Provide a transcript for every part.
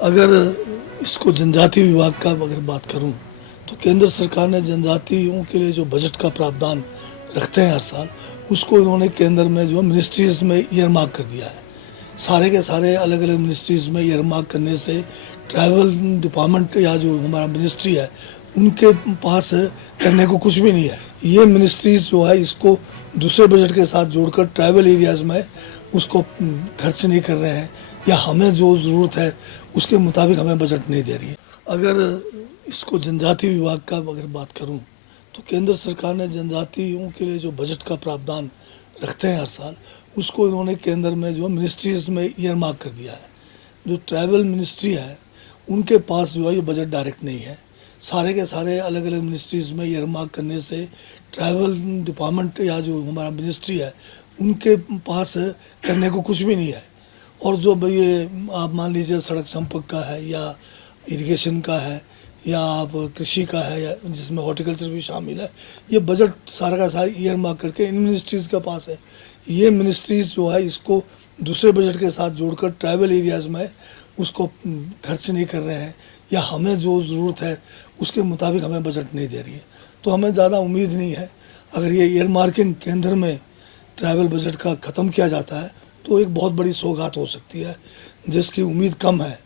अगर इसको जनजाति विभाग का अगर बात करूं तो केंद्र सरकार ने जनजातियों के लिए जो बजट का प्रावधान रखते हैं हर साल, उसको इन्होंने केंद्र में जो मिनिस्ट्रीज में ईयरमार्क कर दिया है। सारे के सारे अलग अलग मिनिस्ट्रीज में ईयरमार्क करने से ट्रैवल डिपार्टमेंट या जो हमारा मिनिस्ट्री है उनके पास करने को कुछ भी नहीं है। ये मिनिस्ट्रीज जो है इसको दूसरे बजट के साथ जोड़कर ट्राइबल एरियाज़ में उसको खर्च नहीं कर रहे हैं, या हमें जो ज़रूरत है उसके मुताबिक हमें बजट नहीं दे रही है। अगर इसको जनजाति विभाग का अगर बात करूं तो केंद्र सरकार ने जनजातियों के लिए जो बजट का प्रावधान रखते हैं हर साल, उसको इन्होंने केंद्र में जो मिनिस्ट्रीज में ईयरमार्क कर दिया है। जो ट्राइबल मिनिस्ट्री है उनके पास जो है ये बजट डायरेक्ट नहीं है। सारे के सारे अलग अलग मिनिस्ट्रीज में ईयरमार्क करने से ट्राइबल डिपार्टमेंट या जो हमारा मिनिस्ट्री है उनके पास करने को कुछ भी नहीं है। और जो ये आप मान लीजिए सड़क संपर्क का है या इरिगेशन का है या आप कृषि का है या जिसमें हॉर्टिकल्चर भी शामिल है, ये बजट सारा का सारा ईयरमार्क करके इन मिनिस्ट्रीज़ के पास है। ये मिनिस्ट्रीज़ जो है इसको दूसरे बजट के साथ जोड़कर ट्राइबल एरियाज़ में उसको खर्च नहीं कर रहे हैं, या हमें जो ज़रूरत है उसके मुताबिक हमें बजट नहीं दे रही है। तो हमें ज़्यादा उम्मीद नहीं है। अगर ये ईयरमार्किंग केंद्र में ट्राइबल बजट का ख़त्म किया जाता है तो एक बहुत बड़ी सौगात हो सकती है, जिसकी उम्मीद कम है।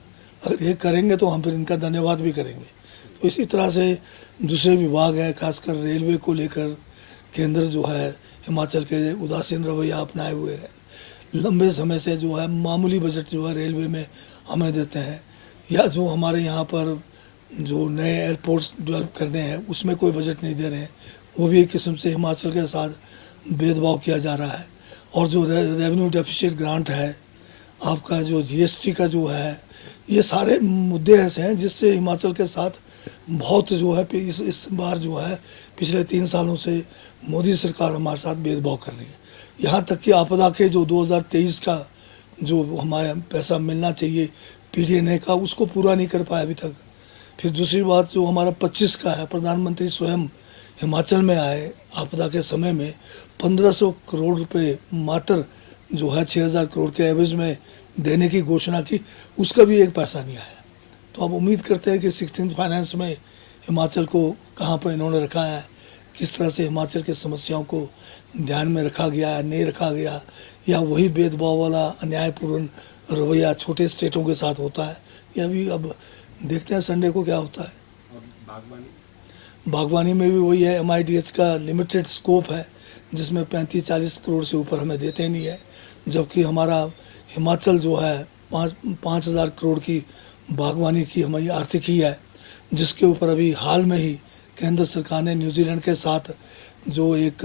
अगर ये करेंगे तो हम फिर इनका धन्यवाद भी करेंगे। तो इसी तरह से दूसरे विभाग है, खासकर रेलवे को लेकर केंद्र जो है हिमाचल के उदासीन रवैया अपनाए हुए है। लंबे समय से जो है मामूली बजट जो है रेलवे में हमें देते हैं, या जो हमारे यहाँ पर जो नए एयरपोर्ट्स डेवलप करने हैं उसमें कोई बजट नहीं दे रहे हैं, वो भी एक किस्म से हिमाचल के साथ भेदभाव किया जा रहा है। और जो रेवेन्यू डेफिसिट ग्रांट है, आपका जो जीएसटी का जो है, ये सारे मुद्दे ऐसे हैं जिससे हिमाचल के साथ बहुत जो है इस बार जो है पिछले 3 सालों से मोदी सरकार हमारे साथ भेदभाव कर रही है। यहाँ तक कि आपदा के जो 2023 का जो हमारे पैसा मिलना चाहिए पीडीएनए का, उसको पूरा नहीं कर पाया अभी तक। फिर दूसरी बात जो हमारा 25 का है, प्रधानमंत्री स्वयं हिमाचल में आए आपदा के समय में 1500 करोड़ रुपए मात्र जो है 6000 करोड़ के एवरेज में देने की घोषणा की, उसका भी एक पैसा नहीं आया। तो अब उम्मीद करते हैं कि 16th फाइनेंस में हिमाचल को कहाँ पर इन्होंने रखा है, किस तरह से हिमाचल की समस्याओं को ध्यान में रखा गया है, नहीं रखा गया, या वही भेदभाव वाला अन्यायपूर्ण रवैया छोटे स्टेटों के साथ होता है। या भी अब देखते हैं संडे को क्या होता है। बागवानी में भी वही है, MIDH का लिमिटेड स्कोप है जिसमें 35-40 करोड़ से ऊपर हमें देते नहीं है, जबकि हमारा हिमाचल जो है 5,000 करोड़ की बागवानी की हमारी आर्थिकी है, जिसके ऊपर अभी हाल में ही केंद्र सरकार ने न्यूजीलैंड के साथ जो एक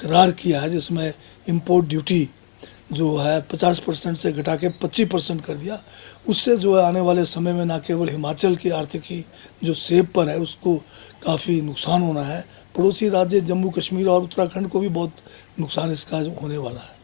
करार किया है जिसमें इंपोर्ट ड्यूटी जो है 50% से घटा के 25% कर दिया। उससे जो है आने वाले समय में न केवल हिमाचल की आर्थिकी जो सेब पर है उसको काफ़ी नुकसान होना है, पड़ोसी राज्य जम्मू कश्मीर और उत्तराखंड को भी बहुत नुकसान इसका होने वाला है।